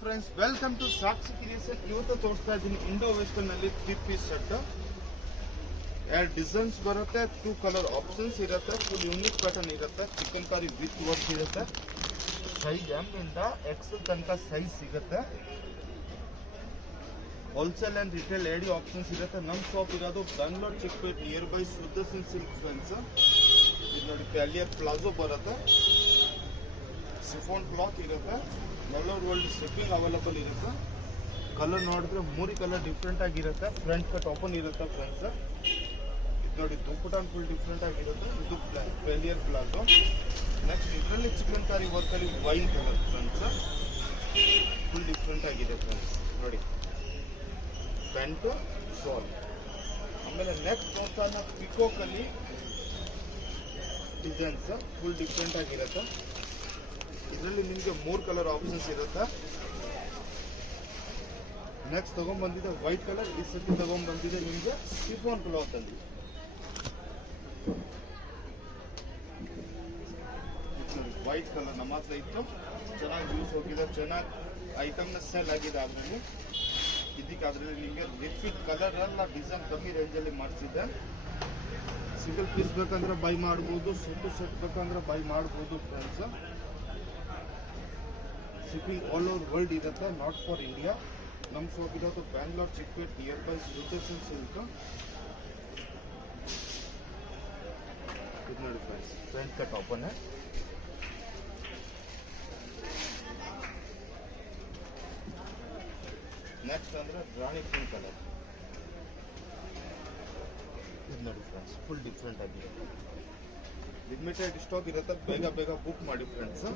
Friends, welcome to Sakshi creation. ಇವತ್ತು ತೋರಿಸ್ತಾ ಇದ್ದೀನಿ ಇಂಡೋ ವೆಸ್ಟರ್ನ್ ನಲ್ಲಿ 3 ಪೀಸ್ ಸೆಟ್. ಎರಡು ಡಿಸೈನ್ಸ್ ಬರುತ್ತೆ, 2 ಕಲರ್ ಆಪ್ಷನ್ಸ್ ಇರುತ್ತೆ, ಫುಲ್ ಯೂನಿಕ್ ಪ್ಯಾಟರ್ನ್ ಇರುತ್ತೆ, ಚಿಕನ್ ಕಾರಿ ವಿತ್ ವರ್ಕ್ ಇರುತ್ತೆ. ಸೈಜ್ ಎಮ್ ಇಂದ ಎಕ್ಸೆಲ್ ತನಕ ಸೈಜ್ ಸಿಗುತ್ತೆ. ಹೋಲ್ಸೇಲ್ ಅಂಡ್ ರಿಟೇಲ್ ಎಡಿ ಆಪ್ಷನ್ಸ್ ಇರುತ್ತೆ. ನಮ್ಮ ಶಾಪ್ ಇರೋದು Bengaluru Chickpet near by Sudarshan silk friends. ಇದು ನೋಡಿ, ಪ್ಯಾಲಿಯರ್ ಪ್ಲಾಜೋ ಬರುತ್ತೆ, ಸಿಫೋನ್ ಕ್ಲಾತ್ ಇರುತ್ತೆ, ಎಲ್ಲೋ ವರ್ಲ್ಡ್ ಶಿಪ್ಪಿಂಗ್ ಅವೈಲಬಲ್ ಇರುತ್ತೆ. ಕಲರ್ ನೋಡಿದ್ರೆ 3 ಕಲರ್ ಡಿಫ್ರೆಂಟ್ ಆಗಿರುತ್ತೆ. ಫ್ರಂಟ್ ಕಟ್ ಓಪನ್ ಇರುತ್ತೆ ಫ್ರೆಂಡ್ಸ್. ಇದು ನೋಡಿ, ದುಪ್ಪಟಾನ್ ಫುಲ್ ಡಿಫ್ರೆಂಟ್ ಆಗಿರುತ್ತೆ. ಇದು ಪ್ಯಾಲಿಯರ್ ಪ್ಲಾಜೋ. ನೆಕ್ಸ್ಟ್ ಇದರಲ್ಲಿ ಚಿಕನ್ ಕಾರಿ ವರ್ಕಲ್ಲಿ wine colour friends, full different ಆಗಿದೆ ಫ್ರೆಂಡ್ಸ್. ನೋಡಿ, ಪ್ಯಾಂಟು ಸಾಲ್. ಆಮೇಲೆ ನೆಕ್ಸ್ಟ್ ನೋಡ್ತಾ ಪಿಕೋಕಲ್ಲಿ ಡಿಸೈನ್ಸ್ ಫುಲ್ ಡಿಫ್ರೆಂಟ್ ಆಗಿರುತ್ತೆ. ಇದರಲ್ಲಿ ನಿಮಗೆ 3 ಕಲರ್ ಆಪ್ಷನ್ಸ್ ಇರುತ್ತೆ. ನೆಕ್ಸ್ಟ್ ತಗೊಂಡ್ಬಂದಿದೆ ವೈಟ್ ಕಲರ್. ಈ ಸತಿ ತಗೊಂಡ್ಬಂದಿದೆ ನಿಮಗೆ ಸಿಫೋನ್ ಕ್ಲಾತ್ ಅಲ್ಲಿ. ವೈಟ್ ಕಲರ್ ನಮ್ಮ ಹತ್ರ ಇತ್ತು, ಚೆನ್ನಾಗಿ ಯೂಸ್ ಹೋಗಿದೆ, ಚೆನ್ನಾಗಿ ಐಟಮ್ನ ಸೇಲ್ ಆಗಿದೆ. ಅದರಲ್ಲಿ ಇದಕ್ಕೆ ಅದರಲ್ಲಿ ನಿಮಗೆ ರಿಪೀಟ್ ಕಲರ್ ಎಲ್ಲ ಡಿಸೈನ್ ಕಮ್ಮಿ ರೇಂಜಲ್ಲಿ ಮಾಡಿಸಿದೆ. ಸಿಂಗಲ್ ಪೀಸ್ ಬೇಕಂದ್ರೆ ಬೈ ಮಾಡ್ಬೋದು, ಸೆಟ್ ಬೇಕಂದ್ರೆ ಬೈ ಮಾಡ್ಬೋದು friends. Shipping all over world ಇರುತ್ತೆ, ನಾಟ್ ಫಾರ್ ಇಂಡಿಯಾ. ನಮ್ಮ ಶಾಪ್ ಇರೋದು Bangalore Chickpet near by Sudarshan silk. ಇದು ನೋಡಿ friends, front cut open. Next ಅಂದ್ರೆ ರಾಣಿ ಪಿಂಕ್ ಕಲರ್. ಇದು ನೋಡಿ ಫ್ರೆಂಡ್ಸ್, ಫುಲ್ ಡಿಫ್ರೆಂಟ್ ಆಗಿದೆ. ಲಿಮಿಟೆಡ್ ಸ್ಟಾಕ್ ಇರುತ್ತೆ, ಬೇಗ ಬುಕ್ ಮಾಡಿ ಫ್ರೆಂಡ್ಸ್.